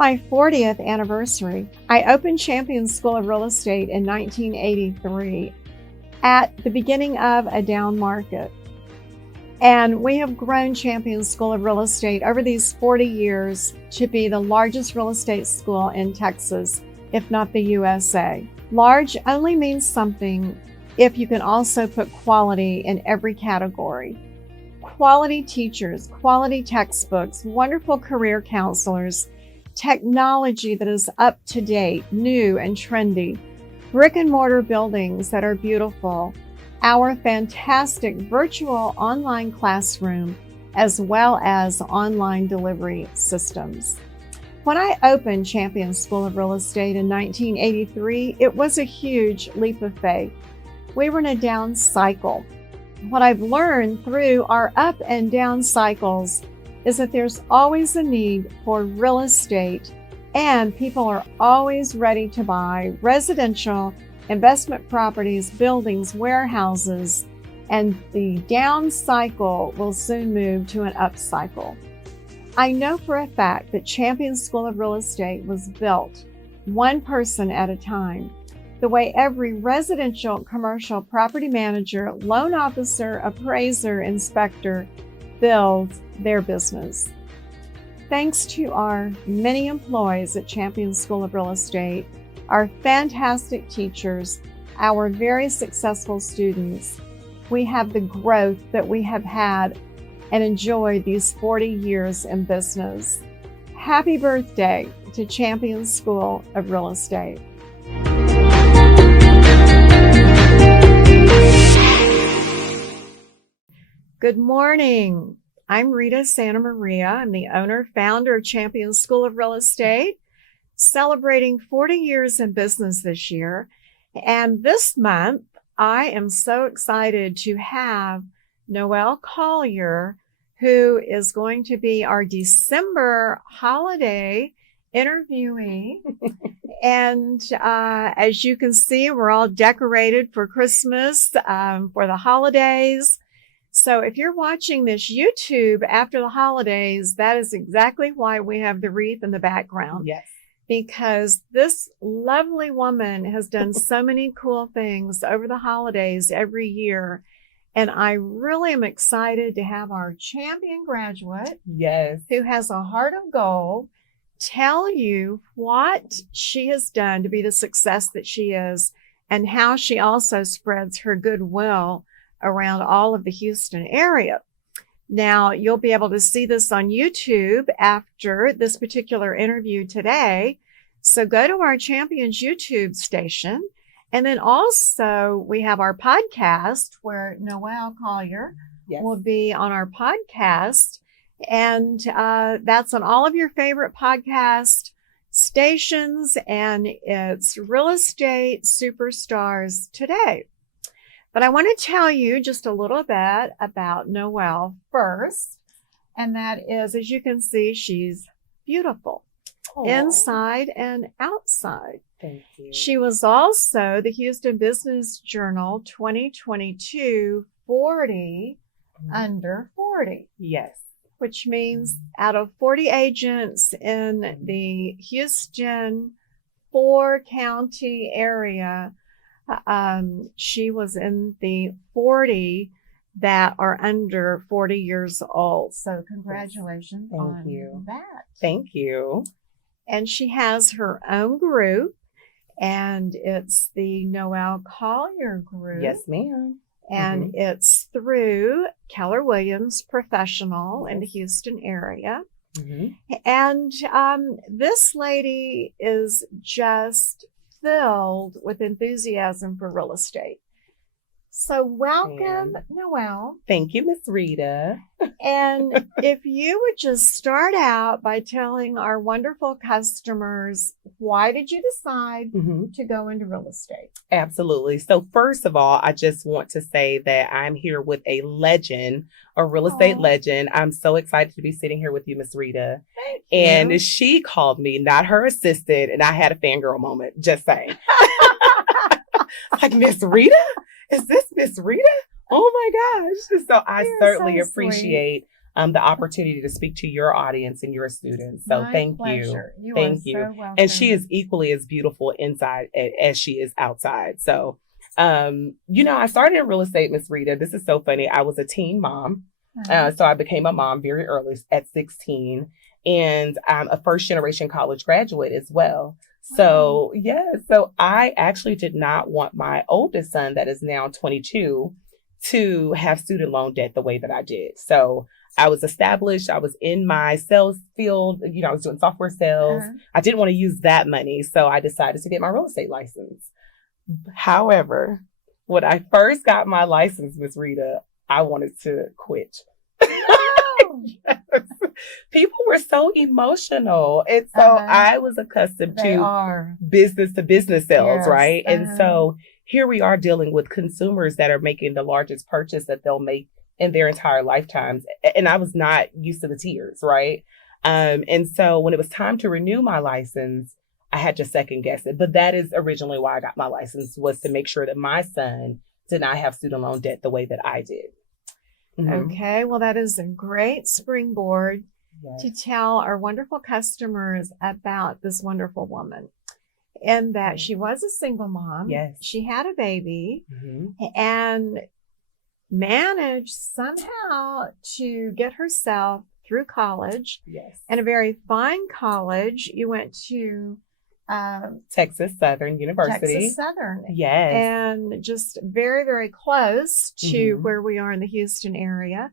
my 40th anniversary. I opened Champion School of Real Estate in 1983 at the beginning of a down market. And we have grown Champion School of Real Estate over these 40 years to be the largest real estate school in Texas, if not the USA. Large only means something if you can also put quality in every category. Quality teachers, quality textbooks, wonderful career counselors, technology that is up to date, new and trendy, brick and mortar buildings that are beautiful, our fantastic virtual online classroom, as well as online delivery systems. When I opened Champion School of Real Estate in 1983, it was a huge leap of faith. We were in a down cycle. What I've learned through our up and down cycles is that there's always a need for real estate, and people are always ready to buy residential, investment properties, buildings, warehouses, and the down cycle will soon move to an up cycle. I know for a fact that Champion School of Real Estate was built one person at a time, the way every residential, commercial property manager, loan officer, appraiser, inspector builds their business. Thanks to our many employees at Champion School of Real Estate, our fantastic teachers, our very successful students, we have the growth that we have had and enjoyed these 40 years in business. Happy birthday to Champion School of Real Estate. Good morning. I'm Rita Santa Maria. I'm the owner, founder of Champion School of Real Estate, celebrating 40 years in business this year. And this month, I am so excited to have Noel Collier, who is going to be our December holiday interviewee. And as you can see, we're all decorated for Christmas, for the holidays. So if you're watching this YouTube after the holidays, that is exactly why we have the wreath in the background. Yes. Because this lovely woman has done so many cool things over the holidays every year. And I really am excited to have our champion graduate, yes, who has a heart of gold, tell you what she has done to be the success that she is and how she also spreads her goodwill around all of the Houston area. Now, you'll be able to see this on YouTube after this particular interview today. So go to our Champions YouTube station. And then also we have our podcast where Noel Collier will be on our podcast. And that's on all of your favorite podcast stations. And it's Real Estate Superstars Today. But I want to tell you just a little bit about Noel first. And that is, as you can see, she's beautiful. Aww. Inside and outside. Thank you. She was also the Houston Business Journal 2022 40 under 40. Yes. Which means out of 40 agents in the Houston 4-county area, she was in the 40 that are under 40 years old. So congratulations on that. Thank you. And she has her own group, and it's the Noel Collier group. Yes, ma'am. And it's through Keller Williams Professional in the Houston area. And this lady is just filled with enthusiasm for real estate. So welcome, Noel. Thank you, Miss Rita. And if you would just start out by telling our wonderful customers, why did you decide to go into real estate? Absolutely. So first of all, I just want to say that I'm here with a legend, a real estate legend. I'm so excited to be sitting here with you, Miss Rita. Thank you. And she called me, not her assistant, and I had a fangirl moment, just saying. Like, Miss Rita? Is this Miss Rita? Oh my gosh. So I certainly appreciate the opportunity to speak to your audience and your students. So My thank pleasure. you. You Thank are you. so welcome. And she is equally as beautiful inside as she is outside. So, I started in real estate, Miss Rita. This is so funny. I was a teen mom. So I became a mom very early at 16. And I'm a first generation college graduate as well. So, so I actually did not want my oldest son, that is now 22, to have student loan debt the way that I did. So I was established. I was in my sales field. I was doing software sales. I didn't want to use that money. So I decided to get my real estate license. However, when I first got my license, Miss Rita, I wanted to quit. Yes. People were so emotional. And so I was accustomed to business sales, right? And so here we are dealing with consumers that are making the largest purchase that they'll make in their entire lifetimes. And I was not used to the tears, right? And so when it was time to renew my license, I had to second guess it. But that is originally why I got my license, was to make sure that my son did not have student loan debt the way that I did. Okay, well, that is a great springboard to tell our wonderful customers about this wonderful woman, and that she was a single mom. Yes. She had a baby and managed somehow to get herself through college. Yes. And a very fine college. You went to Texas Southern University. Texas Southern. Yes. And just very, very close to where we are in the Houston area.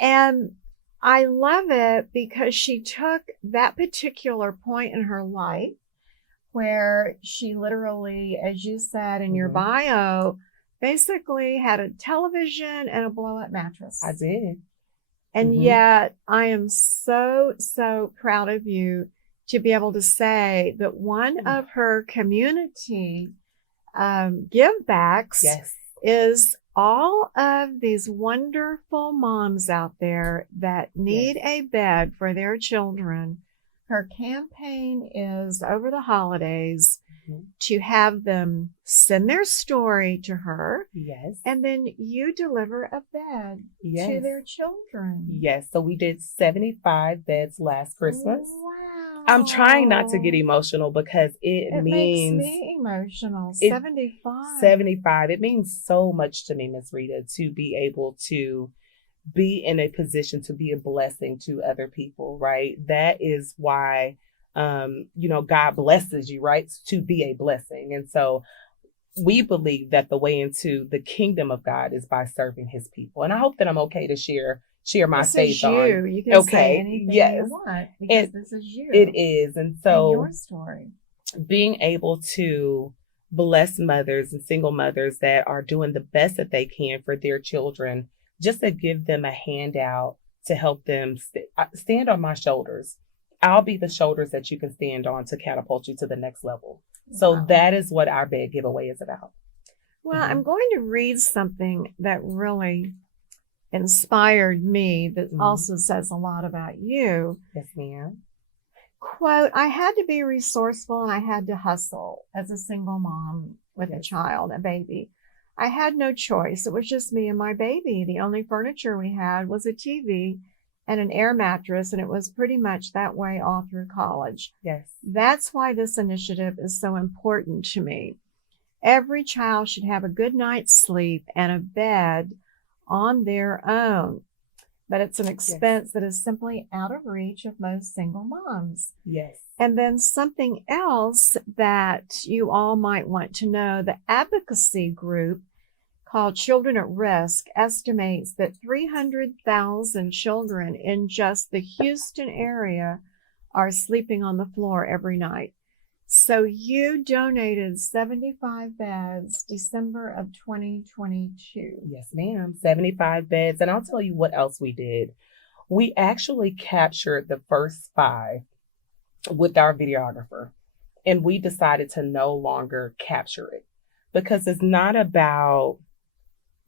And I love it because she took that particular point in her life where she literally, as you said in your bio, basically had a television and a blow-up mattress. I did. And yet I am so, so proud of you to be able to say that one of her community give backs is all of these wonderful moms out there that need a bed for their children. Her campaign is over the holidays to have them send their story to her. Yes. And then you deliver a bed to their children. Yes. So we did 75 beds last Christmas. Wow. I'm trying not to get emotional because it means... makes me emotional. 75. 75. It means so much to me, Miss Rita, to be able to be in a position to be a blessing to other people, right? That is why, God blesses you, right? To be a blessing. And so we believe that the way into the kingdom of God is by serving his people. And I hope that I'm okay to share my faith on. You can say anything you want because this is you. It is. And so your story. Being able to bless mothers and single mothers that are doing the best that they can for their children, just to give them a handout to help them stand on my shoulders. I'll be the shoulders that you can stand on to catapult you to the next level. So that is what our bed giveaway is about. Well, I'm going to read something that really inspired me that also says a lot about you. Yes, ma'am. Quote, I had to be resourceful and I had to hustle as a single mom with a child, a baby. I had no choice. It was just me and my baby. The only furniture we had was a TV and an air mattress, and it was pretty much that way all through college. Yes. That's why this initiative is so important to me. Every child should have a good night's sleep and a bed on their own. But it's an expense that is simply out of reach of most single moms. Yes. And then something else that you all might want to know, the advocacy group called Children at Risk estimates that 300,000 children in just the Houston area are sleeping on the floor every night. So you donated 75 beds December of 2022. Yes, ma'am. 75 beds. And I'll tell you what else we did. We actually captured the first 5 with our videographer, and we decided to no longer capture it because it's not about,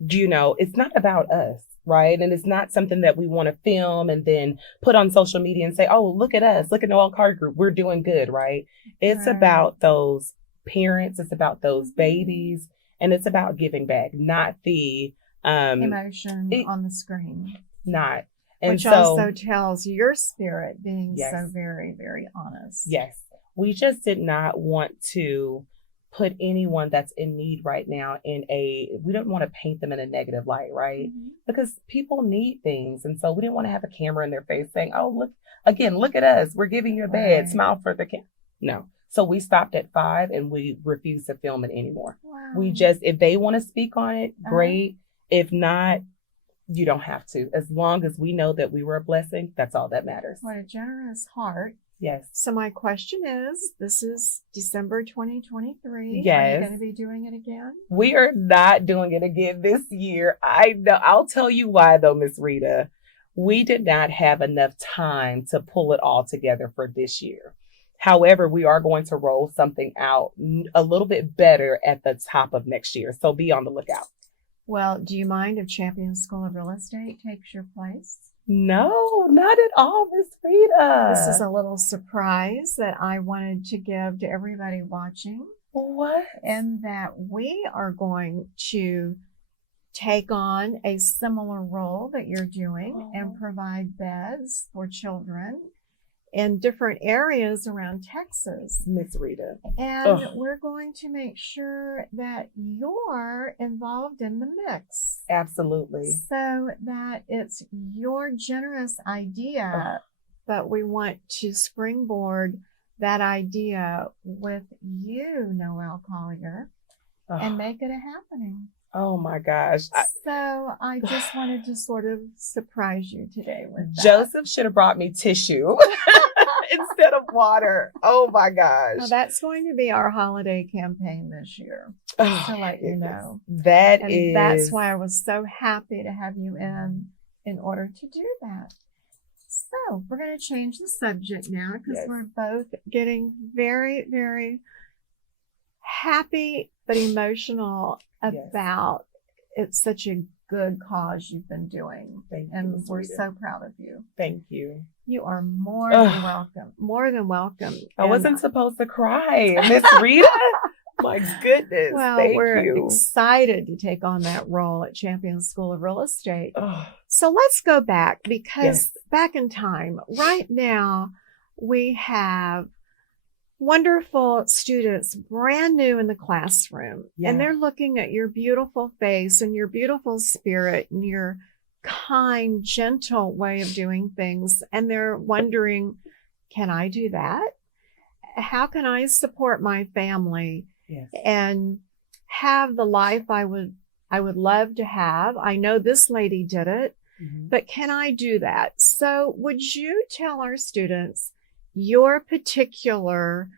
it's not about us, right? And it's not something that we want to film and then put on social media and say, oh, look at us, look at Noel Carter Group, we're doing good, right? It's about those parents, it's about those babies, and it's about giving back, not the emotion on the screen. Not. And which so, also tells your spirit being yes, so very, very honest. yes, we just did not want to put anyone that's in need right now we don't want to paint them in a negative light, right? Mm-hmm. Because people need things. And so we didn't want to have a camera in their face saying, oh, look at us. We're giving you a bed. Right. Smile for the camera. No. So we stopped at 5 and we refused to film it anymore. Wow. We just, if they want to speak on it, great. If not, you don't have to. As long as we know that we were a blessing, that's all that matters. What a generous heart. Yes. So my question is, this is December 2023. Yes. Are you going to be doing it again? We are not doing it again this year. I know. I'll tell you why though, Miss Rita. We did not have enough time to pull it all together for this year. However, we are going to roll something out a little bit better at the top of next year. So be on the lookout. Well, do you mind if Champion School of Real Estate takes your place? No, not at all, Miss Rita. This is a little surprise that I wanted to give to everybody watching. What? And that we are going to take on a similar role that you're doing and provide beds for children in different areas around Texas. Miss Rita. And we're going to make sure that you're involved in the mix. Absolutely. So that it's your generous idea, but we want to springboard that idea with you, Noel Collier, and make it a happening. Oh my gosh. So I just wanted to sort of surprise you today with that. Joseph should have brought me tissue instead of water. Oh my gosh. Well, that's going to be our holiday campaign this year. Just to let you know. That's why I was so happy to have you in order to do that. So we're going to change the subject now because we're both getting very, very happy but emotional about it's such a good cause you've been doing. Thank you, and we're so proud of you. Thank you. You are more than welcome. More than welcome. I wasn't supposed to cry, Miss Rita. My goodness. Well, we're excited to take on that role at Champion School of Real Estate. So let's go back because back in time, right now, we have wonderful students brand new in the classroom and they're looking at your beautiful face and your beautiful spirit and your kind, gentle way of doing things. And they're wondering, can I do that? How can I support my family and have the life I would love to have? I know this lady did it, but can I do that? So would you tell our students your particular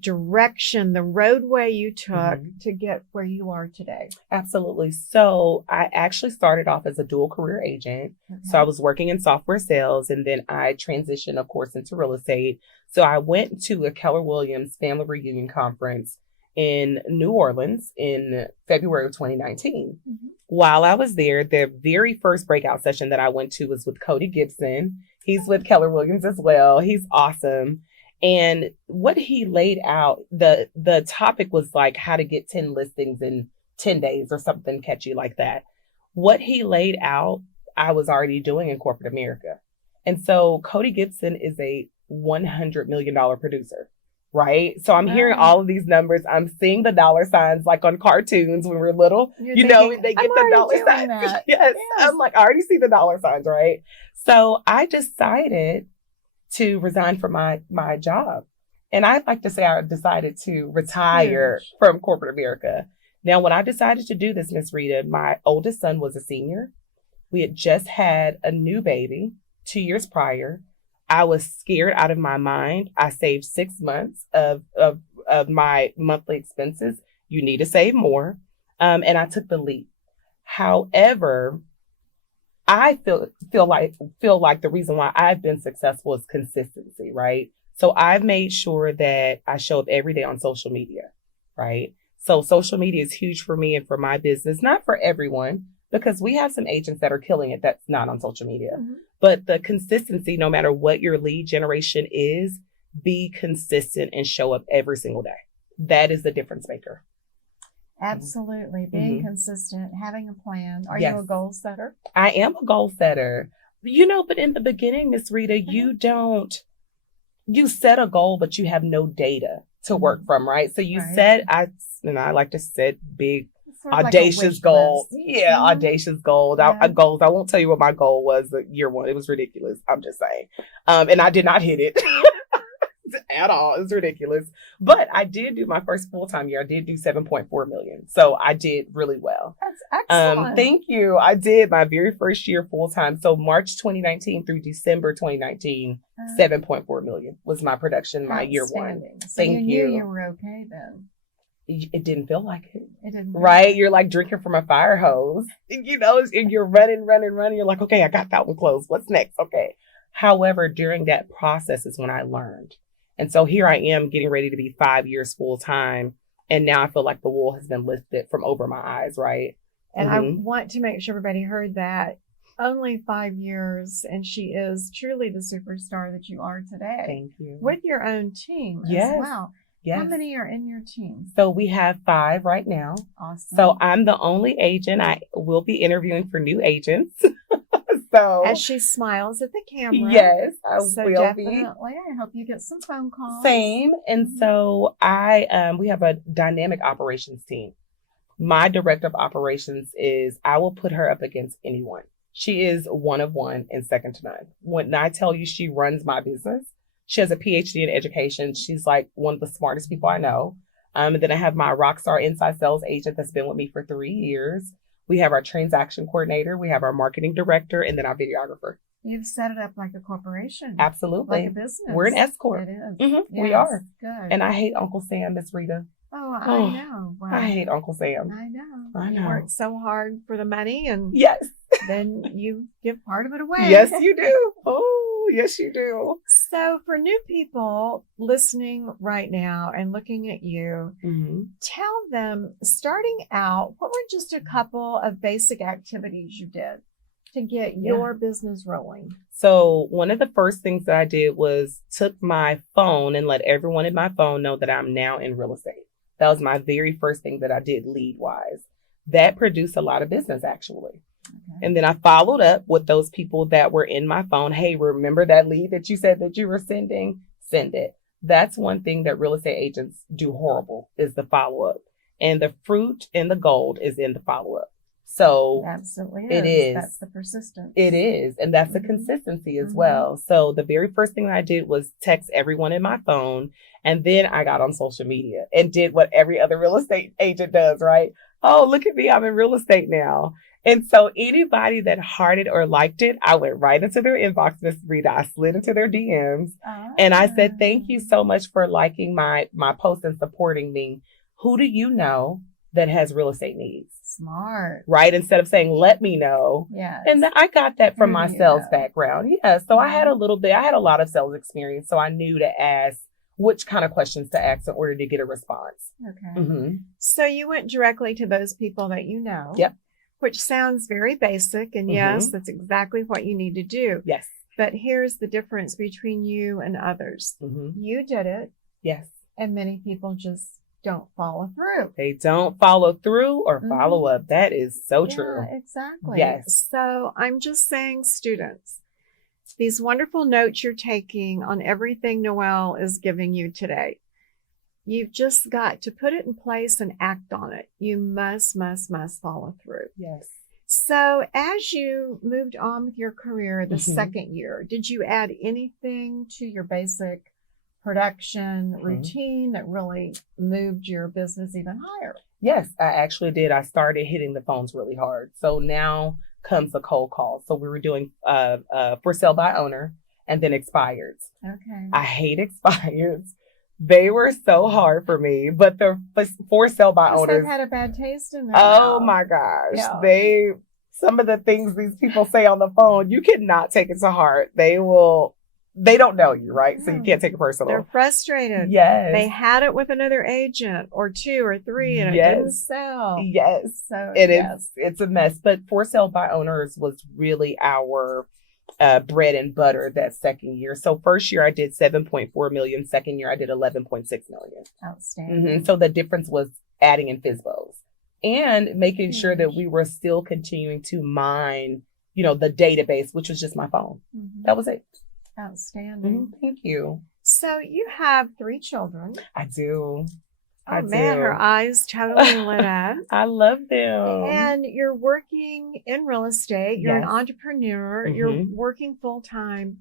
direction, the roadway you took to get where you are today? Absolutely. So I actually started off as a dual career agent. So I was working in software sales and then I transitioned, of course, into real estate. So I went to a Keller Williams family reunion conference in New Orleans in February of 2019. While I was there, the very first breakout session that I went to was with Cody Gibson. He's with Keller Williams as well. He's awesome. And what he laid out, the topic was like how to get 10 listings in 10 days or something catchy like that. What he laid out, I was already doing in corporate America. And so Cody Gibson is a $100 million producer, right? So I'm hearing all of these numbers. I'm seeing the dollar signs like on cartoons when we're little. You know, they get the dollar signs. Yes. I'm like, I already see the dollar signs, right? So I decided to resign from my job. And I'd like to say I decided to retire from corporate America. Now, when I decided to do this, Miss Rita, my oldest son was a senior. We had just had a new baby 2 years prior. I was scared out of my mind. I saved 6 months of my monthly expenses. You need to save more. And I took the leap. However, I feel like the reason why I've been successful is consistency, right? So I've made sure that I show up every day on social media, right? So social media is huge for me and for my business, not for everyone, because we have some agents that are killing it that's not on social media. But the consistency, no matter what your lead generation is, be consistent and show up every single day. That is the difference maker. Absolutely. Being consistent, having a plan. Are you a goal setter? I am a goal setter, But in the beginning, Miss Rita, you set a goal, but you have no data to work from, right? So you I like to set big, Sort of audacious like goals. Yeah, audacious goals. Yeah. Goals. I won't tell you what my goal was year one. It was ridiculous. I'm just saying. And I did not hit it at all. It was ridiculous. But I did do my first full-time year. I did do 7.4 million. So I did really well. That's excellent. Thank you. I did my very first year full-time. So March 2019 through December 2019, 7.4 million was my production, my year one. So you knew you were okay then. It didn't feel like it. It didn't. Right? You're like drinking from a fire hose, and you're running. You're like, okay, I got that one closed. What's next? Okay. However, during that process is when I learned. And so here I am getting ready to be 5 years full time. And now I feel like the wool has been lifted from over my eyes, right? And I want to make sure everybody heard that. Only 5 years, and she is truly the superstar that you are today. Thank you. With your own team as well. Yes. How many are in your team? So we have 5 right now. Awesome. So I'm the only agent. I will be interviewing for new agents. So as she smiles at the camera. Yes, I will definitely, be. I hope you get some phone calls. Same. And so we have a dynamic operations team. My director of operations I will put her up against anyone. She is one of one and second to none. When I tell you she runs my business, she has a PhD in education. She's like one of the smartest people I know. And then I have my rock star inside sales agent that's been with me for 3 years. We have our transaction coordinator. We have our marketing director, and then our videographer. You've set it up like a corporation. Absolutely. Like a business. We're an S Corp. It is. Yes, we are. Good. And I hate Uncle Sam, Miss Rita. Oh, I know. Well, I hate Uncle Sam. I know. I know. You work so hard for the money, and yes, then you give part of it away. Yes, you do. Oh, yes, you do. So for new people listening right now and looking at you, tell them, starting out, what were just a couple of basic activities you did to get your business rolling? So one of the first things that I did was took my phone and let everyone in my phone know that I'm now in real estate. That was my very first thing that I did lead-wise. That produced a lot of business, actually. Okay. And then I followed up with those people that were in my phone. Hey, remember that lead that you said that you were sending? Send it. That's one thing that real estate agents do horrible, is the follow-up. And the fruit and the gold is in the follow-up. So absolutely it is. That's the persistence. It is. And that's the consistency as well. So the very first thing I did was text everyone in my phone. And then I got on social media and did what every other real estate agent does, right? Oh, look at me. I'm in real estate now. And so anybody that hearted or liked it, I went right into their inbox, Miss Rita. I slid into their DMs and I said, thank you so much for liking my post and supporting me. Who do you know that has real estate needs? Smart. Right? Instead of saying, let me know. Yeah. And I got that from my sales background. Yeah. So I had a lot of sales experience. So I knew to ask which kind of questions to ask in order to get a response. Okay. So you went directly to those people that you know. Yep. Which sounds very basic. And yes, that's exactly what you need to do. Yes. But here's the difference between you and others. You did it. Yes. And many people just don't follow through. They don't follow through or follow up. That is so true. Exactly. Yes. So I'm just saying, students, these wonderful notes you're taking on everything Noel is giving you today, you've just got to put it in place and act on it. You must follow through. Yes. So as you moved on with your career the second year, did you add anything to your basic production routine that really moved your business even higher? Yes, I actually did. I started hitting the phones really hard. So now comes the cold call. So we were doing for sale by owner and then expireds. Okay. I hate expireds. They were so hard for me, but the for sale by owners, they've had a bad taste in their oh mouth. My gosh. Yeah. Some of the things these people say on the phone, you cannot take it to heart. They don't know you, right? So you can't take it personal. They're frustrated. Yes. They had it with another agent or 2 or 3 and it didn't sell. Yes. So it's a mess. But for sale by owners was really our bread and butter that second year. So first year I did 7.4 million. Second year I did 11.6 million. Outstanding. So the difference was adding in FSBOs and making sure that we were still continuing to mine the database, which was just my phone. That was it. Outstanding. Thank you. So you have 3 children. I do. Oh, man, her eyes totally lit up. I love them. And you're working in real estate. You're an Yes. entrepreneur. You're working full time.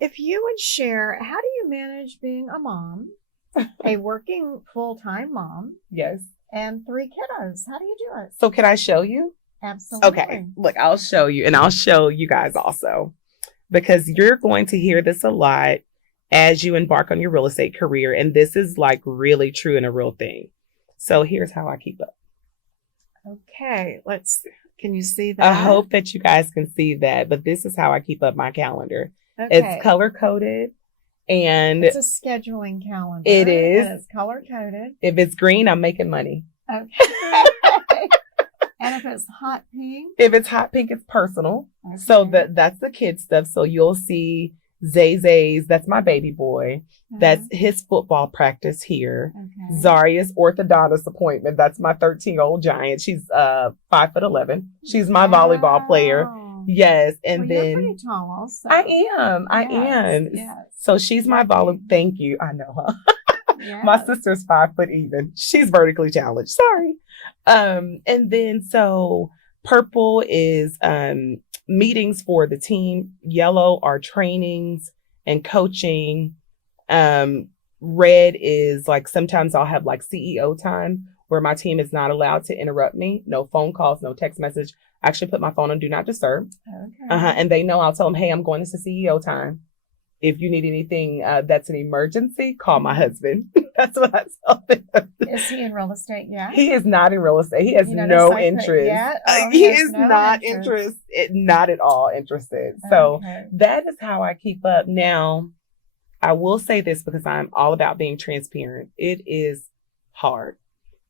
If you would share, how do you manage being a mom, a working full-time mom? Yes. And 3 kiddos? How do you do it? So can I show you? Absolutely. Okay. Look, I'll show you, and I'll show you guys also, because you're going to hear this a lot as you embark on your real estate career. And this is like really true and a real thing. So here's how I keep up. Okay. Can you see that? I hope that you guys can see that, but this is how I keep up my calendar. Okay. It's color coded, and it's a scheduling calendar. It is. And it's color coded. If it's green, I'm making money. Okay. And if it's hot pink? If it's hot pink, it's personal. Okay. So that's the kid stuff. So you'll see Zay's, that's my baby boy. That's his football practice here. Okay. Zaria's orthodontist appointment. That's my 13-year-old giant. She's 5'11". She's my volleyball player. Yes. And then you're pretty tall also. I am. Yes. So she's my Thank you. I know, huh? Yes. My sister's 5 foot even. She's vertically challenged. Sorry. And then so purple is meetings for the team. Yellow are trainings and coaching. Red is like sometimes I'll have like CEO time where my team is not allowed to interrupt me. No phone calls, no text message. I actually put my phone on do not disturb. Okay. And they know I'll tell them, hey, I'm going to CEO time. If you need anything that's an emergency, call my husband. That's what I tell them. Is he in real estate yet? He is not in real estate. He has no interest. He is not interested. Not at all interested. So that is how I keep up. Now, I will say this because I'm all about being transparent. It is hard.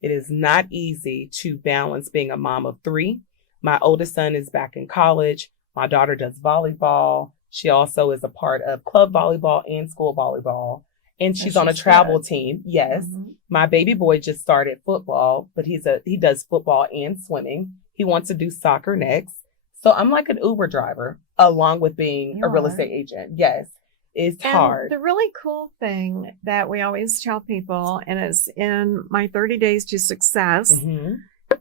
It is not easy to balance being a mom of 3. My oldest son is back in college. My daughter does volleyball. She also is a part of club volleyball and school volleyball. And she's on a travel team. Yes. My baby boy just started football, but he does football and swimming. He wants to do soccer next. So I'm like an Uber driver along with being a real estate agent. Yes. It's hard. The really cool thing that we always tell people, and it's in my 30 Days to Success,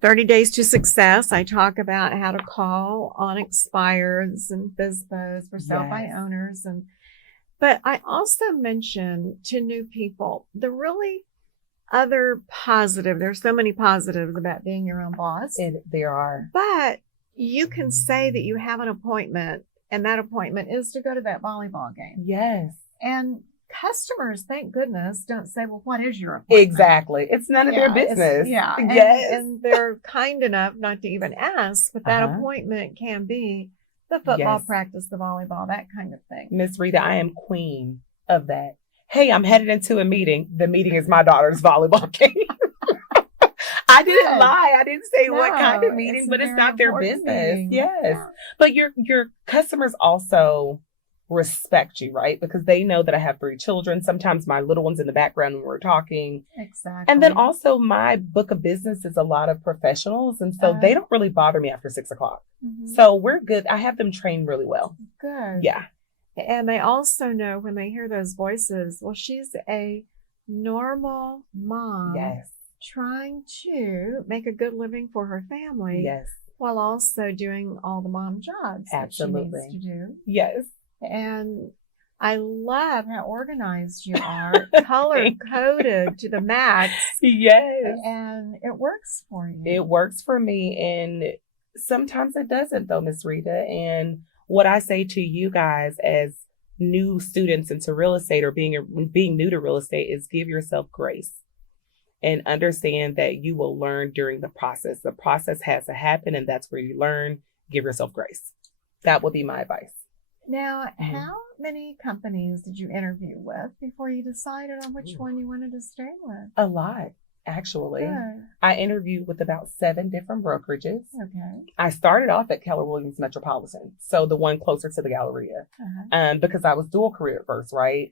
30 Days to Success, I talk about how to call on expires and FSBOs for sale by owners. But I also mention to new people, the really other positive, there's so many positives about being your own boss. There are. But you can say that you have an appointment, and that appointment is to go to that volleyball game. Yes. And customers, thank goodness, don't say, well, what is your appointment? Exactly. It's none of their business. And they're kind enough not to even ask, but that appointment can be the football practice, the volleyball, that kind of thing. Miss Rita, I am queen of that. Hey, I'm headed into a meeting. The meeting is my daughter's volleyball game. I didn't lie. I didn't say what kind of meeting, but it's not their business. Meeting. Yes. Yeah. But your customers also respect you, right? Because they know that I have 3 children. Sometimes my little one's in the background when we're talking. Exactly. And then also my book of business is a lot of professionals. And so they don't really bother me after 6 o'clock. So we're good. I have them trained really well. Good. Yeah. And they also know when they hear those voices, well, she's a normal mom. Yes. Trying to make a good living for her family. Yes. While also doing all the mom jobs Absolutely. that she needs to do. Yes. And I love how organized you are, color coded to the max. Yes. And it works for you. It works for me. And sometimes it doesn't, though, Miss Rita. And what I say to you guys as new students into real estate or being new to real estate is give yourself grace and understand that you will learn during the process. The process has to happen, and that's where you learn. Give yourself grace. That would be my advice. Now, how many companies did you interview with before you decided on which one you wanted to stay with? A lot, actually. Good. I interviewed with about 7 different brokerages. Okay. I started off at Keller Williams Metropolitan, so the one closer to the Galleria, because I was dual career at first, right?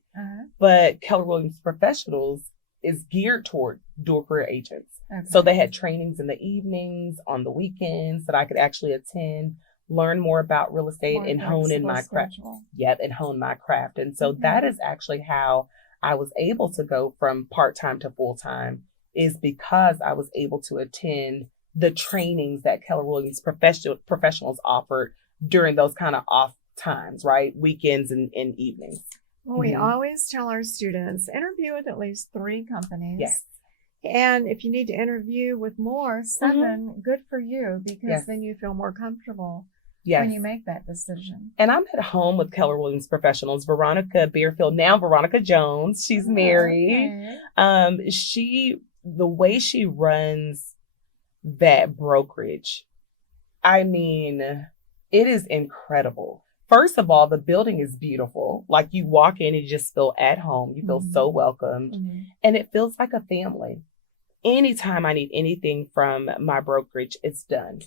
But Keller Williams Professionals is geared toward dual career agents. Okay. So they had trainings in the evenings, on the weekends that I could actually attend. learn more about real estate More and hone in flexible my craft. schedule. Yep, and hone my craft. And so that is actually how I was able to go from part-time to full-time, is because I was able to attend the trainings that Keller Williams professionals offered during those kind of off times, right? Weekends and evenings. Well, we always tell our students, interview with at least 3 companies. Yes. And if you need to interview with more, 7, good for you, because then you feel more comfortable when you make that decision. And I'm at home with Keller Williams professionals, Veronica Beerfield, now Veronica Jones. She's married. Okay. The way she runs that brokerage, I mean, it is incredible. First of all, the building is beautiful. Like, you walk in and you just feel at home. You feel so welcomed. And it feels like a family. Anytime I need anything from my brokerage, it's done.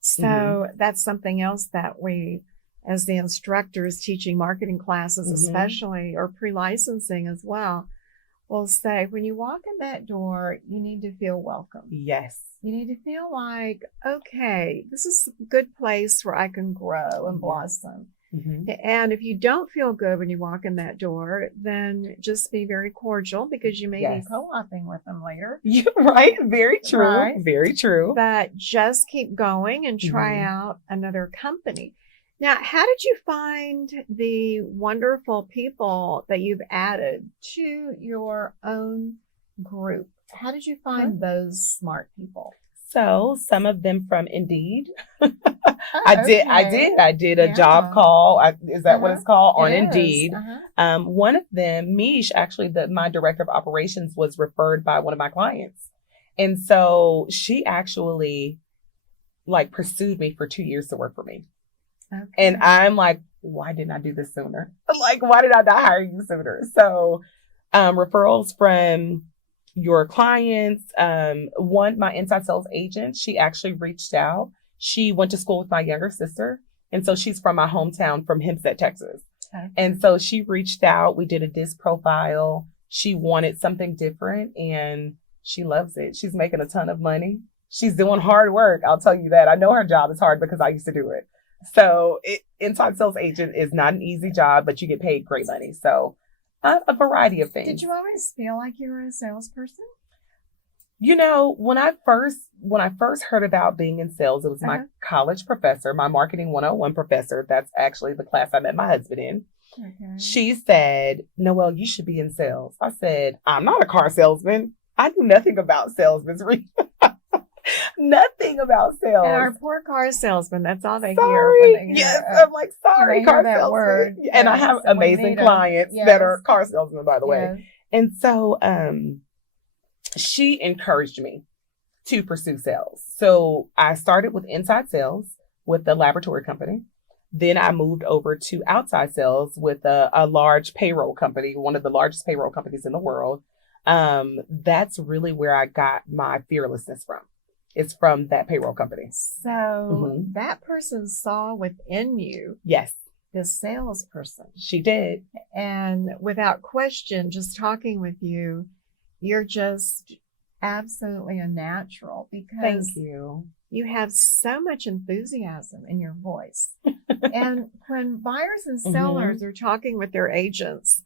So that's something else that we, as the instructors teaching marketing classes, especially, or pre-licensing as well, will say, when you walk in that door, you need to feel welcome. Yes. You need to feel like, okay, this is a good place where I can grow and blossom. And if you don't feel good when you walk in that door, then just be very cordial, because you may be co-oping with them later. You're right. Very true. Right? Very true. But just keep going and try out another company. Now, how did you find the wonderful people that you've added to your own group? How did you find those smart people? So some of them from Indeed. I did a job call. Is that what it's called? On Indeed. One of them, Mish, actually, my director of operations, was referred by one of my clients. And so she actually pursued me for 2 years to work for me. Okay. And I'm like, why didn't I do this sooner? Why did I not hire you sooner? So referrals from your clients. My inside sales agent, she actually reached out. She went to school with my younger sister. And so she's from my hometown, from Hempstead, Texas. Okay. And so she reached out. We did a disc profile. She wanted something different, and she loves it. She's making a ton of money. She's doing hard work. I'll tell you that. I know her job is hard because I used to do it. So inside sales agent is not an easy job, but you get paid great money. So a variety of things. Did you always feel like you were a salesperson? You know, when I first heard about being in sales, it was my college professor, my marketing 101 professor. That's actually the class I met my husband in. Okay. She said, Noel, you should be in sales. I said, I'm not a car salesman. I knew nothing about salesmen. Nothing about sales. And our poor car salesman, that's all they hear. When they hear, I'm like, sorry, car salesman. Word. And I have amazing clients that are car salesmen, by the way. And so she encouraged me to pursue sales. So I started with inside sales with the laboratory company. Then I moved over to outside sales with a large payroll company, one of the largest payroll companies in the world. That's really where I got my fearlessness from. It's from that payroll company. So that person saw within you. Yes. This salesperson. She did. And without question, just talking with you, you're just absolutely a natural, because you have so much enthusiasm in your voice. And when buyers and sellers are talking with their agents,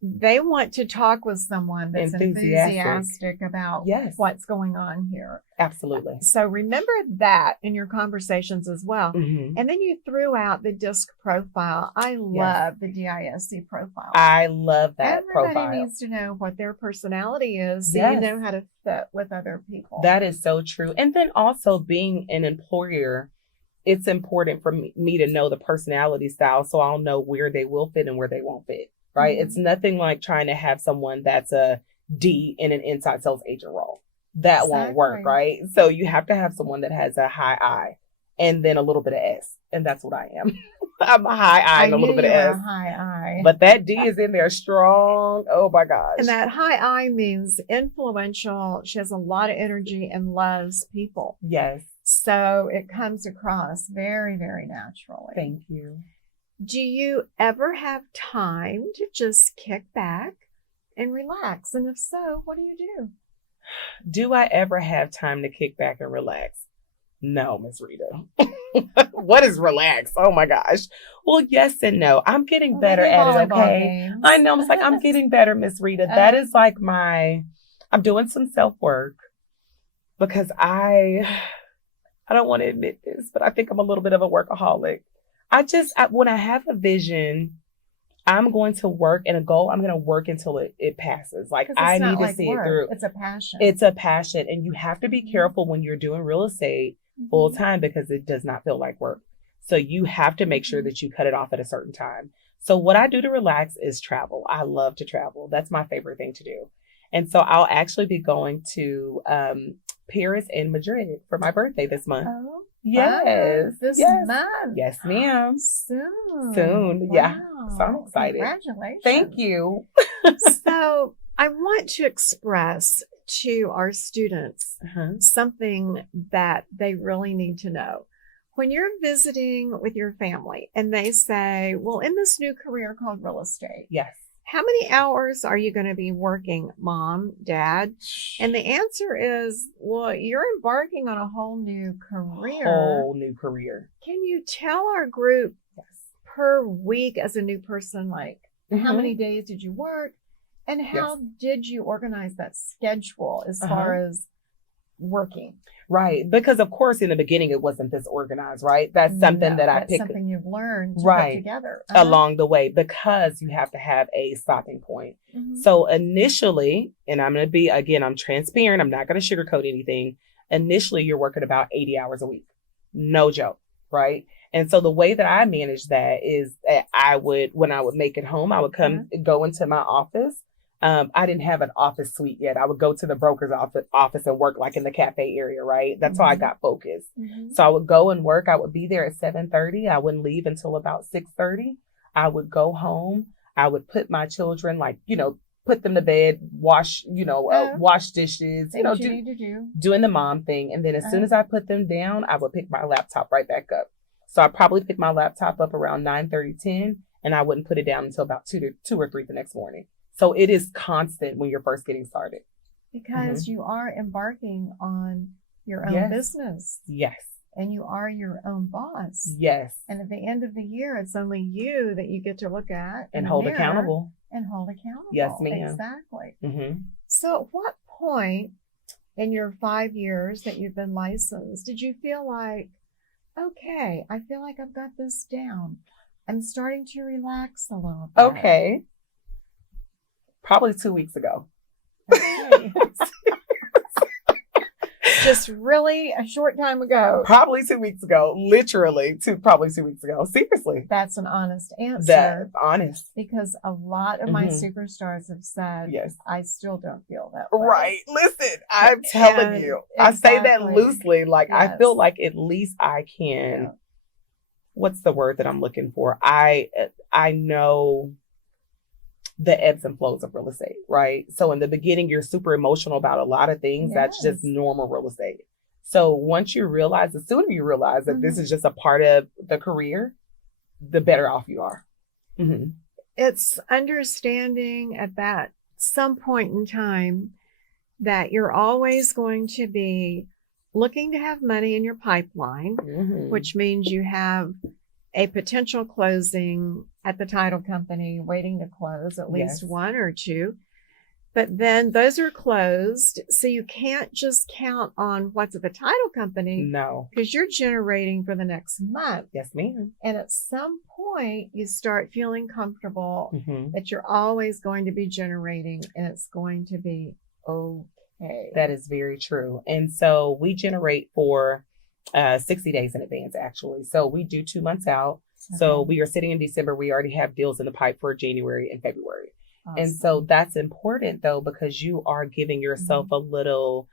they want to talk with someone that's enthusiastic about what's going on here. Absolutely. So remember that in your conversations as well. And then you threw out the DISC profile. I love the DISC profile. I love that profile. Everybody needs to know what their personality is, so you know how to fit with other people. That is so true. And then also, being an employer, it's important for me to know the personality style, so I'll know where they will fit and where they won't fit. Right? It's nothing like trying to have someone that's a D in an inside sales agent role. That won't work, right? So you have to have someone that has a high I and then a little bit of S. And that's what I am. I'm a high I and a little bit of S. A high I. But that D is in there strong. Oh my gosh. And that high I means influential. She has a lot of energy and loves people. Yes. So it comes across very, very naturally. Thank you. Do you ever have time to just kick back and relax? And if so, what do you do? Do I ever have time to kick back and relax? No, Miss Rita. What is relax? Oh my gosh. Well, yes and no. I'm getting better at it, okay? Games. I know. It's like, I'm getting better, Miss Rita. That is like I'm doing some self-work because I don't want to admit this, but I think I'm a little bit of a workaholic. When I have a vision, I'm going to work and a goal, I'm going to work until it passes. Like, I need to see it through. It's a passion. It's a passion. And you have to be careful when you're doing real estate full time because it does not feel like work. So you have to make sure that you cut it off at a certain time. So what I do to relax is travel. I love to travel. That's my favorite thing to do. And so I'll actually be going to Paris and Madrid for my birthday this month. Oh, yes. This yes. month. Yes, ma'am. Soon. Yeah. Wow. So I'm excited. Congratulations. Thank you. So I want to express to our students something that they really need to know. When you're visiting with your family and they say, well, in this new career called real estate, yes, how many hours are you going to be working, Mom, Dad? And the answer is, well, you're embarking on a whole new career. Whole new career. Can you tell our group per week as a new person, like how many days did you work? And how did you organize that schedule as far as working? Right. Because of course, in the beginning, it wasn't this organized, right? That's something that I picked. Something you've learned to put together. Along the way, because you have to have a stopping point. So initially, and I'm going to be, again, I'm transparent. I'm not going to sugarcoat anything. Initially, you're working about 80 hours a week. No joke. Right. And so the way that I managed that is that when I would make it home, I would go into my office. I didn't have an office suite yet. I would go to the broker's office and work like in the cafe area, right? That's how I got focused. So I would go and work. I would be there at 7:30. I wouldn't leave until about 6:30. I would go home. I would put my children, put them to bed, wash dishes, doing the mom thing. And then as soon as I put them down, I would pick my laptop right back up. So I probably pick my laptop up around 9:30, 10, and I wouldn't put it down until about 2 or 3 the next morning. So it is constant when you're first getting started. Because you are embarking on your own business. Yes. And you are your own boss. Yes. And at the end of the year, it's only you that you get to look at and hold accountable. Yes, ma'am. Exactly. So at what point in your 5 years that you've been licensed did you feel like, okay, I feel like I've got this down. I'm starting to relax a little bit. Okay. Probably 2 weeks ago. Okay. Just really a short time ago. Probably 2 weeks ago. Literally, probably 2 weeks ago. Seriously. That's an honest answer. That's honest. Because a lot of my superstars have said, I still don't feel that way. Right. Listen, I'm telling you. I say that loosely. Like, I feel like at least I can. What's the word that I'm looking for? I know the ebbs and flows of real estate, right? So in the beginning, you're super emotional about a lot of things. That's just normal real estate. So once you realize, the sooner you realize that this is just a part of the career, the better off you are. It's understanding at that some point in time that you're always going to be looking to have money in your pipeline, which means you have a potential closing at the title company waiting to close, at least one or two. But then those are closed. So you can't just count on what's at the title company. No. Because you're generating for the next month. Yes, ma'am. And at some point, you start feeling comfortable that you're always going to be generating and it's going to be okay. That is very true. And so we generate for 60 days in advance, actually. So we do 2 months out. So we are sitting in December. We already have deals in the pipe for January and February. Awesome. And so that's important, though, because you are giving yourself a little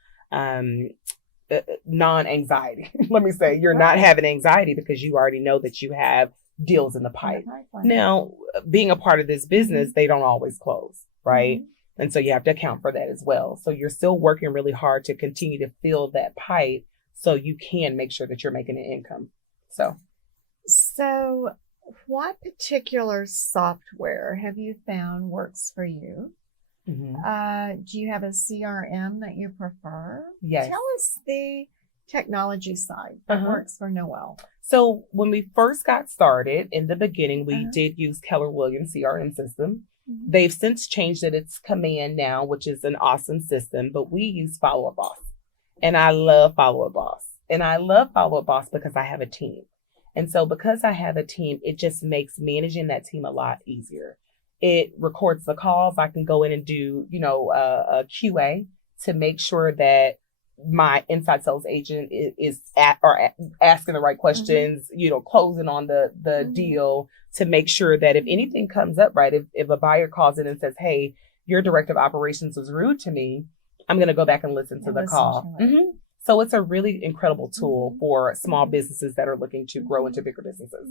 non-anxiety. Let me say, you're not having anxiety because you already know that you have deals in the pipe. Now, being a part of this business, they don't always close, right? And so you have to account for that as well. So you're still working really hard to continue to fill that pipe so you can make sure that you're making an income. So what particular software have you found works for you? Do you have a CRM that you prefer? Yes. Tell us the technology side that works for Noel? So when we first got started in the beginning, we Uh-huh. did use Keller Williams CRM system. Mhm. They've since changed it. It's Command now, which is an awesome system, but we use Follow Up Boss. And I love Follow Up Boss. And I love Follow Up Boss because I have a team. And so because I have a team, it just makes managing that team a lot easier. It records the calls. I can go in and do, a QA to make sure that my inside sales agent is asking the right questions, closing on the deal to make sure that if anything comes up, right, if a buyer calls in and says, hey, your director of operations was rude to me, I'm going to go back and listen to the call. So it's a really incredible tool for small businesses that are looking to grow into bigger businesses.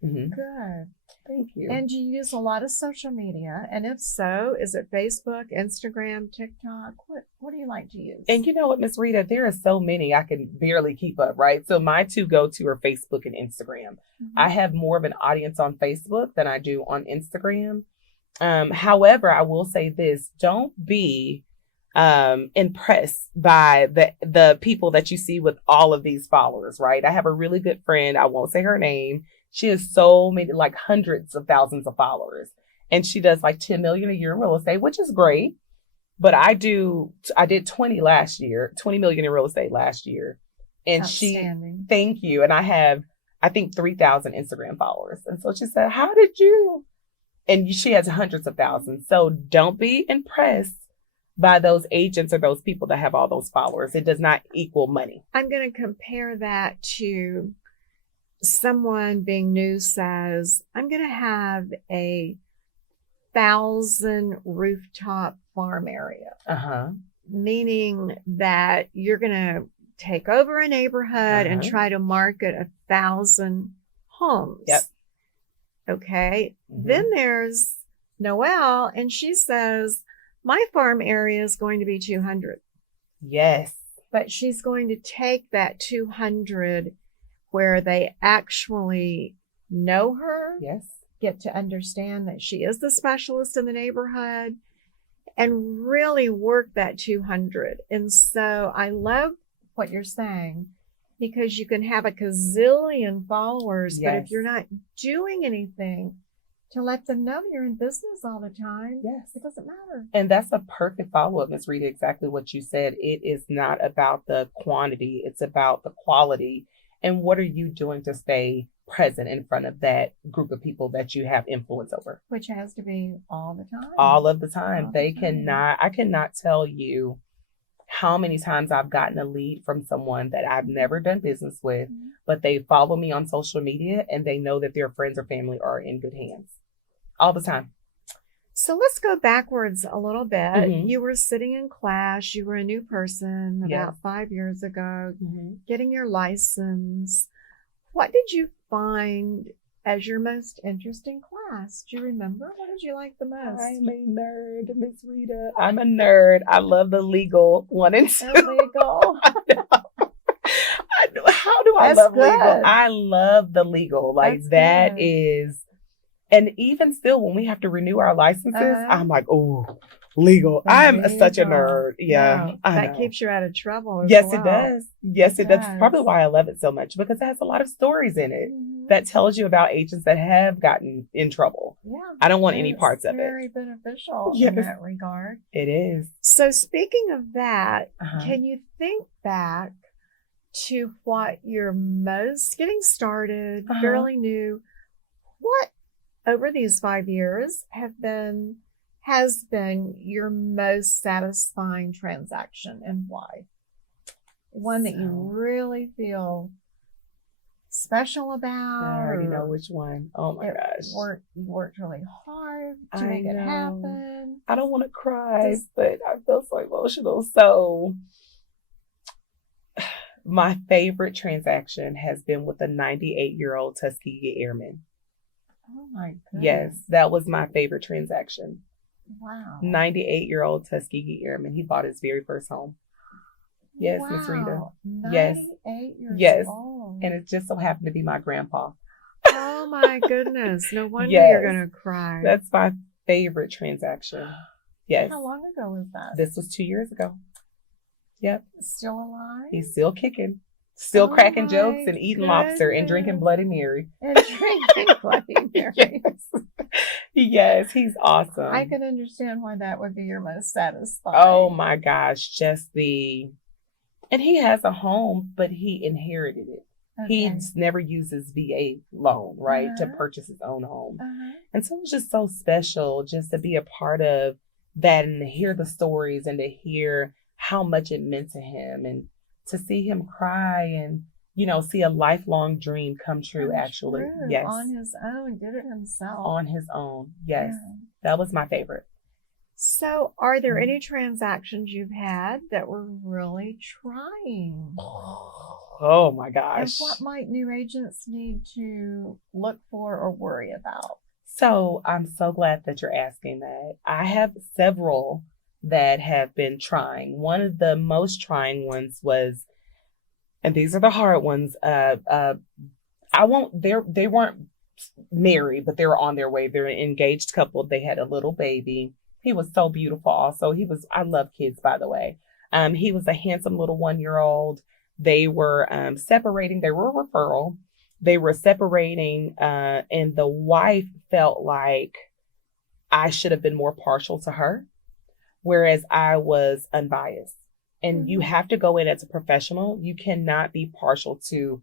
Good. Thank you. And do you use a lot of social media? And if so, is it Facebook, Instagram, TikTok? What do you like to use? And you know what, Miss Rita, there are so many I can barely keep up, right? So my two go-to are Facebook and Instagram. I have more of an audience on Facebook than I do on Instagram. However, I will say this, don't be impressed by the people that you see with all of these followers, right? I have a really good friend. I won't say her name. She has so many, like hundreds of thousands of followers, and she does like 10 million a year in real estate, which is great. But I did 20 million in real estate last year. And thank you. And I have, I think 3,000 Instagram followers. And so she said, how did you? And she has hundreds of thousands. So don't be impressed by those agents or those people that have all those followers. It does not equal money. I'm going to compare that to someone being new says, I'm going to have a 1,000 rooftop farm area. Meaning that you're going to take over a neighborhood and try to market 1,000 homes. Yep. Okay. Then there's Noel, and she says, my farm area is going to be 200. Yes. But she's going to take that 200 where they actually know her. Yes. Get to understand that she is the specialist in the neighborhood and really work that 200. And so I love what you're saying, because you can have a gazillion followers, but if you're not doing anything to let them know you're in business all the time, it doesn't matter. And that's a perfect follow-up, Ms. Rita, exactly what you said. It is not about the quantity, it's about the quality. And what are you doing to stay present in front of that group of people that you have influence over? Which has to be all the time. All of the time. I cannot tell you how many times I've gotten a lead from someone that I've never done business with, but they follow me on social media and they know that their friends or family are in good hands. All the time. So let's go backwards a little bit. You were sitting in class. You were a new person about 5 years ago, getting your license. What did you find as your most interesting class? Do you remember? What did you like the most? I'm a nerd, Miss Rita. I'm a nerd. I love the legal 1 and 2. Legal. I know. How do I love legal? I love the legal. Like that is. And even still, when we have to renew our licenses, I'm like, oh, legal. I'm such a nerd. Yeah. That keeps you out of trouble. Yes, it does. Yes, it does. Probably why I love it so much, because it has a lot of stories in it that tells you about agents that have gotten in trouble. Yeah. I don't want any parts of it. Very beneficial in that regard. It is. So speaking of that, can you think back to what you're most getting started, fairly new, what over these 5 years has been your most satisfying transaction, and why? One that you really feel special about? I already know which one. Oh my gosh. You worked really hard to make it happen. I don't want to cry, but I feel so emotional. So my favorite transaction has been with a 98-year-old Tuskegee Airman. Oh my goodness. Yes, that was my favorite transaction. Wow. 98-year-old Tuskegee Airman. He bought his very first home. Yes, Miss Rita. 98 years old. And it just so happened to be my grandpa. Oh my goodness. No wonder you're going to cry. That's my favorite transaction. Yes. How long ago was that? This was 2 years ago. Yep. Still alive? He's still kicking. Still Oh cracking my jokes and eating lobster and drinking goodness. Bloody Mary. And drinking Bloody Mary. Yes. Yes, he's awesome. I can understand why that would be your most satisfying. Oh my gosh, and he has a home, but he inherited it. Okay. He's never used his VA loan, right, to purchase his own home. And so it was just so special just to be a part of that and to hear the stories and to hear how much it meant to him and to see him cry and, see a lifelong dream come true, actually. True. Yes. On his own, did it himself. On his own. Yes. Yeah. That was my favorite. So, are there any transactions you've had that were really trying? Oh my gosh. And what might new agents need to look for or worry about? So, I'm so glad that you're asking that. I have several that have been trying. One of the most trying ones was, and these are the hard ones. They weren't married, but they were on their way. They're an engaged couple. They had a little baby. He was so beautiful. Also, I love kids, by the way. He was a handsome little 1-year-old. They were separating. They were a referral. They were separating, and the wife felt like I should have been more partial to her, whereas I was unbiased. And you have to go in as a professional. You cannot be partial to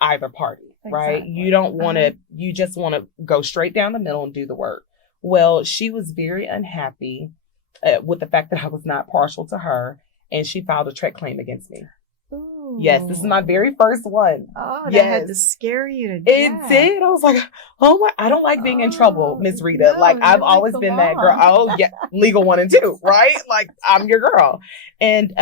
either party, right? Exactly. You don't want to, you just want to go straight down the middle and do the work. Well, she was very unhappy with the fact that I was not partial to her, and she filed a TREC claim against me. Ooh. Yes, this is my very first one. Oh, that yes. had to scare you to death. It did. I was like, oh my, I don't like being in trouble, Miss Rita. No, like, I've always the been law. that girl. Oh, yeah, legal 1 and 2, right? Like, I'm your girl. And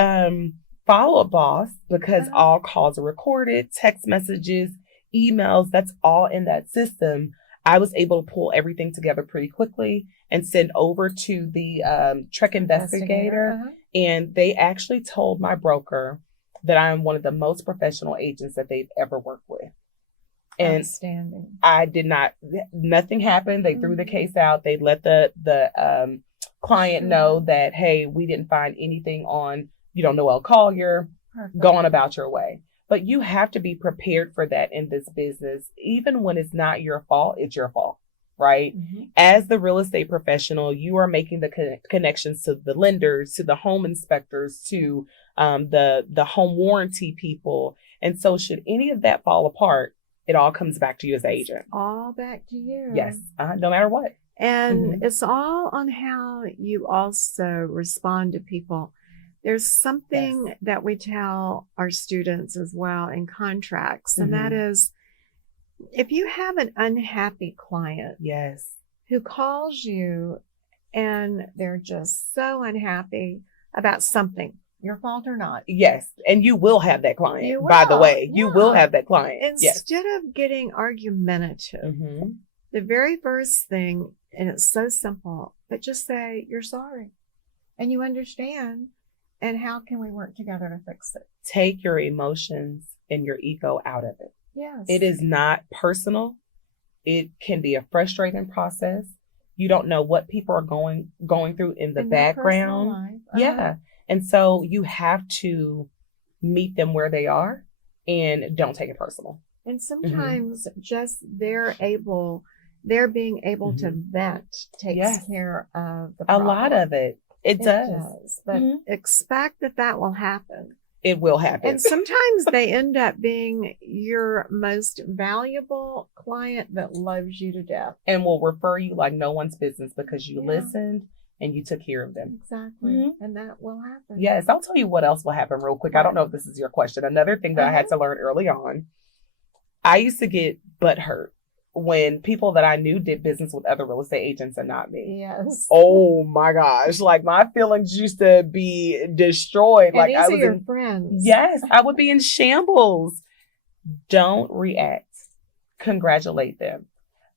follow a boss, because all calls are recorded, text messages, emails, that's all in that system. I was able to pull everything together pretty quickly and send over to the TREC investigator. And they actually told my broker that I am one of the most professional agents that they've ever worked with. And outstanding. I did not, nothing happened. They threw the case out. They let the client know that, hey, we didn't find anything on, Noel Collier. Perfect. Go on about your way. But you have to be prepared for that in this business. Even when it's not your fault, it's your fault, right? As the real estate professional, you are making the connections to the lenders, to the home inspectors, to the home warranty people. And so should any of that fall apart, it all comes back to you as an agent. All back to you. Yes, no matter what. And it's all on how you also respond to people. There's something that we tell our students as well in contracts, and that is, if you have an unhappy client who calls you and they're just so unhappy about something, your fault or not. Yes, and you will have that client, by the way. You will have that client. Instead of getting argumentative, the very first thing, and it's so simple, but just say, you're sorry and you understand. And how can we work together to fix it? Take your emotions and your ego out of it. Yes. It is not personal. It can be a frustrating process. You don't know what people are going through in the background. Yeah. And so you have to meet them where they are and don't take it personal. And sometimes just they're being able to vent takes care of the problem. A lot of it. It does. But expect that will happen. It will happen. And sometimes they end up being your most valuable client that loves you to death. And will refer you like no one's business because you listened and you took care of them. Exactly. And that will happen. Yes. I'll tell you what else will happen real quick. I don't know if this is your question. Another thing that I had to learn early on, I used to get butt hurt when people that I knew did business with other real estate agents and not me. Yes. Oh my gosh. Like my feelings used to be destroyed. And like these I are was your friends. Yes, I would be in shambles. Don't react. Congratulate them.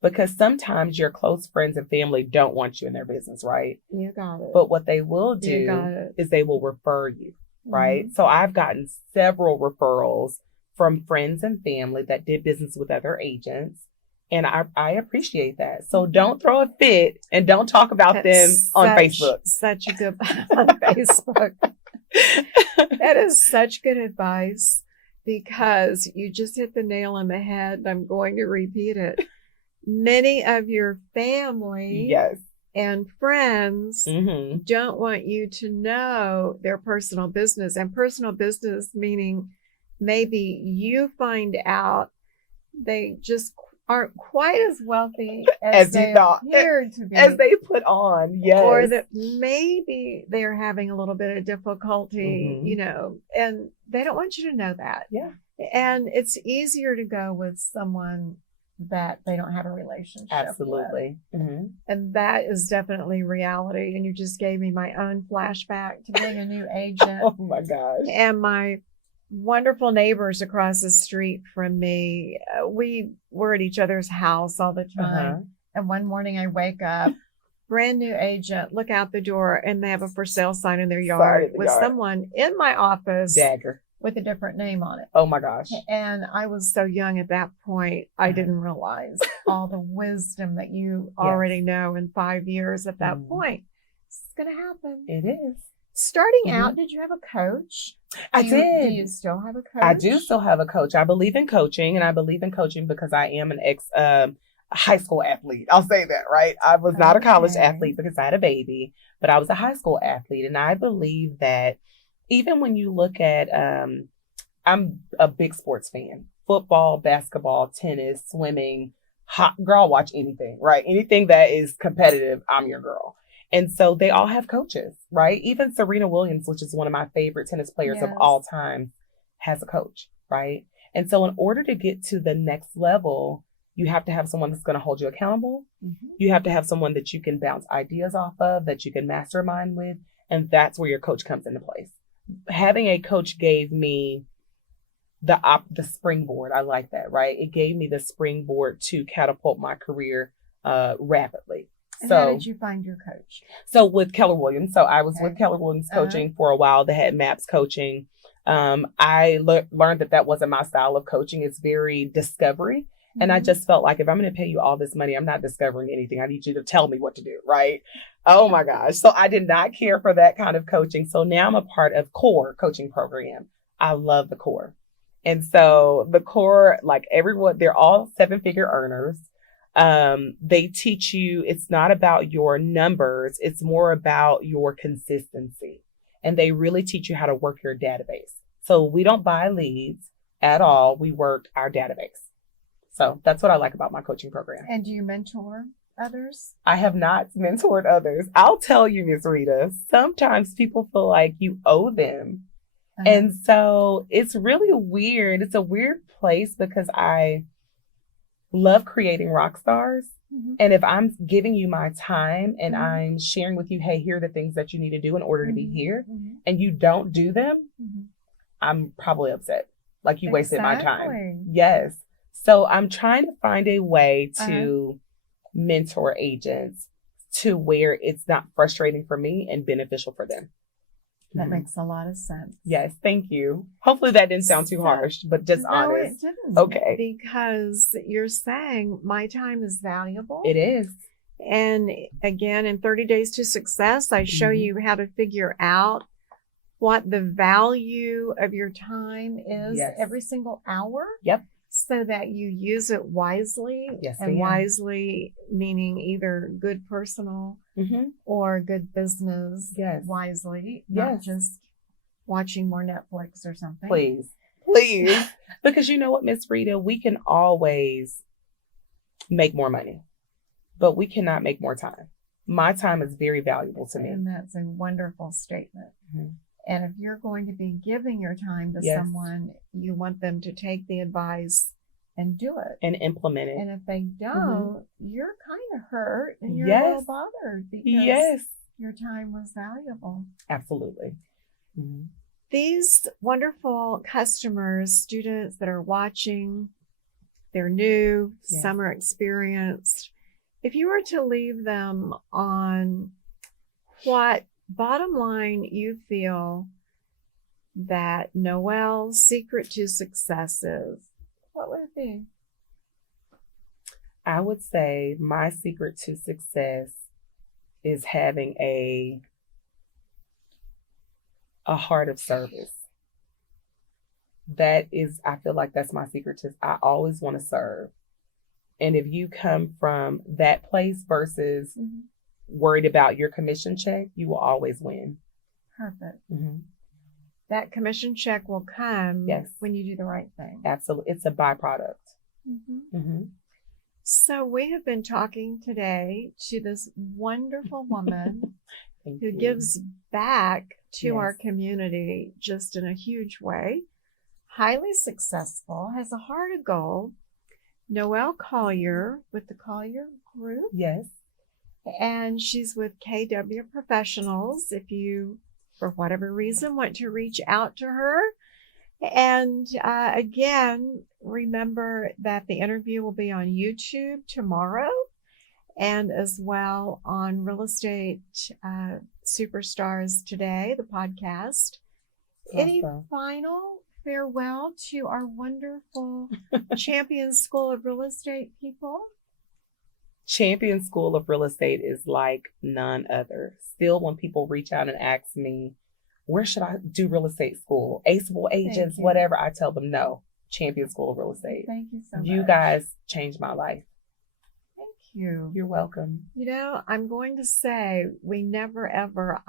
Because sometimes your close friends and family don't want you in their business, right? You got it. But what they will do is they will refer you, right? So I've gotten several referrals from friends and family that did business with other agents. And I appreciate that. So don't throw a fit and don't talk about them on Facebook. Such a good on Facebook. That is such good advice. because you just hit the nail on the head. And I'm going to repeat it. Many of your family Yes. and friends Mm-hmm. don't want you to know their personal business. And personal business meaning maybe you find out they just aren't quite as wealthy as you they thought, appeared to be. as they put on, yes. Or that maybe they're having a little bit of difficulty, Mm-hmm. and they don't want you to know that. Yeah. And it's easier to go with someone that they don't have a relationship Absolutely. with. Mm-hmm. And that is definitely reality. And you just gave me my own flashback to being a new agent. Oh my gosh. And my wonderful neighbors across the street from me, we were at each other's house all the time. Uh-huh. And one morning I wake up, brand new agent, look out the door, and they have a for sale sign in their yard with someone in my office. Dagger. With a different name on it. Oh my gosh. And I was so young at that point, I didn't realize all the wisdom that you already know in 5 years at that point. It's going to happen. It is. Starting out, did you have a coach? I did. Do you still have a coach? I do still have a coach. I believe in coaching, and I believe in coaching because I am an high school athlete. I'll say that, right? I was not a college athlete because I had a baby, but I was a high school athlete. And I believe that even when you look at, I'm a big sports fan, football, basketball, tennis, swimming, girl, watch anything, right? Anything that is competitive, I'm your girl. And so they all have coaches, right? Even Serena Williams, which is one of my favorite tennis players of all time, has a coach, right? And so in order to get to the next level, you have to have someone that's going to hold you accountable. Mm-hmm. You have to have someone that you can bounce ideas off of, that you can mastermind with. And that's where your coach comes into place. Having a coach gave me the springboard. I like that, right? It gave me the springboard to catapult my career rapidly. And how did you find your coach? So with Keller Williams. So I was with Keller Williams coaching for a while. They had MAPS coaching. I learned that wasn't my style of coaching. It's very discovery. And I just felt like if I'm going to pay you all this money, I'm not discovering anything. I need you to tell me what to do, right? Oh my gosh. So I did not care for that kind of coaching. So now I'm a part of CORE coaching program. I love the CORE. And so the CORE, like everyone, they're all 7-figure earners. They teach you, it's not about your numbers. It's more about your consistency. And they really teach you how to work your database. So we don't buy leads at all. We work our database. So that's what I like about my coaching program. And do you mentor others? I have not mentored others. I'll tell you, Miss Rita, sometimes people feel like you owe them. And so it's really weird. It's a weird place because I love creating rock stars. Mm-hmm. And if I'm giving you my time and I'm sharing with you, hey, here are the things that you need to do in order to be here, and you don't do them, I'm probably upset. Like you wasted my time. Yes. So I'm trying to find a way to mentor agents to where it's not frustrating for me and beneficial for them. That makes a lot of sense. Yes, thank you. Hopefully that didn't sound too harsh, but just honest. No, it didn't. Okay. Because you're saying my time is valuable. It is. And again, in 30 Days to Success, I show you how to figure out what the value of your time is every single hour. Yep. So that you use it wisely. Yes, and wisely meaning either good personal or good business wisely, not just watching more Netflix or something. Please. Because you know what, Miss Rita, we can always make more money, but we cannot make more time. My time is very valuable to me. And that's a wonderful statement. And if you're going to be giving your time to someone, you want them to take the advice and do it. And implement it. And if they don't, you're kind of hurt and you're a little bothered because your time was valuable. Absolutely. These wonderful customers, students that are watching, they're new, some are experienced. If you were to leave them on what bottom line you feel that Noel's secret to success is, what would it be? I would say my secret to success is having a heart of service. I feel like that's my secret to, I always want to serve. And if you come from that place versus worried about your commission check, you will always win. Perfect. Mm-hmm. That commission check will come when you do the right thing. Absolutely. It's a byproduct. Mm-hmm. Mm-hmm. So we have been talking today to this wonderful woman who gives back to our community just in a huge way. Highly successful, has a heart of gold. Noel Collier with the Collier Group. Yes. And she's with KW Professionals. If you, for whatever reason, want to reach out to her. And again, remember that the interview will be on YouTube tomorrow and as well on Real Estate Superstars Today, the podcast. Awesome. Any final farewell to our wonderful Champion School of Real Estate people? Champion School of Real Estate is like none other. Still, when people reach out and ask me, where should I do real estate school? Aceable agents, whatever. I tell them no. Champion School of Real Estate. Thank you so much. You guys changed my life. Thank you. You're welcome. You know, I'm going to say I never ever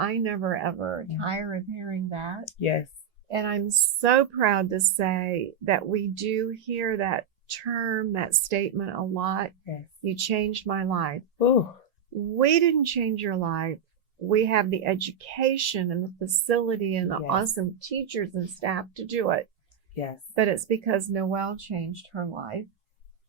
tire of hearing that. Yes. And I'm so proud to say that we do hear that term, that statement a lot. Yes. You changed my life. Ooh. We didn't change your life. We have the education and the facility and the awesome teachers and staff to do it. Yes. But it's because Noel changed her life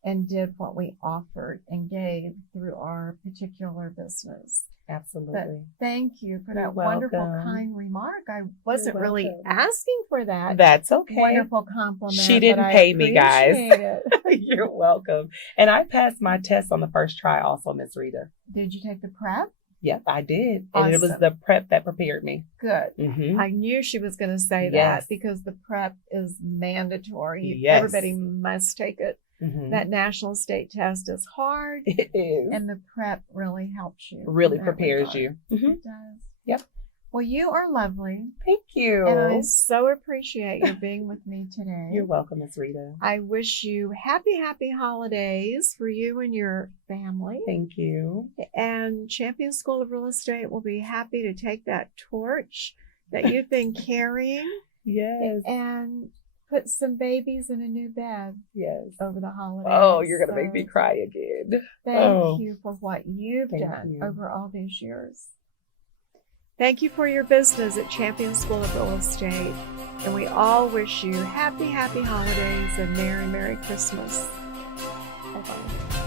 and did what we offered and gave through our particular business. Absolutely. But thank you for that wonderful, kind remark. I wasn't really asking for that. That's okay. Wonderful compliment. She didn't pay me, guys. It. You're welcome. And I passed my test on the first try also, Miss Rita. Did you take the prep? Yep, I did. Awesome. And it was the prep that prepared me. Good. Mm-hmm. I knew she was going to say that because the prep is mandatory. Yes. Everybody must take it. Mm-hmm. That national state test is hard. It is. And the prep really helps you. Really prepares you. Mm-hmm. It does. Yep. Well, you are lovely. Thank you. And I so appreciate you being with me today. You're welcome, Miss Rita. I wish you happy holidays for you and your family. Thank you. And Champion School of Real Estate will be happy to take that torch that you've been carrying. Yes. And put some babies in a new bed. Yes. Over the holidays. Oh, you're going to make me cry again. Thank you for what you've done over all these years. Thank you for your business at Champion School of Real Estate. And we all wish you happy holidays and Merry Christmas. Bye-bye.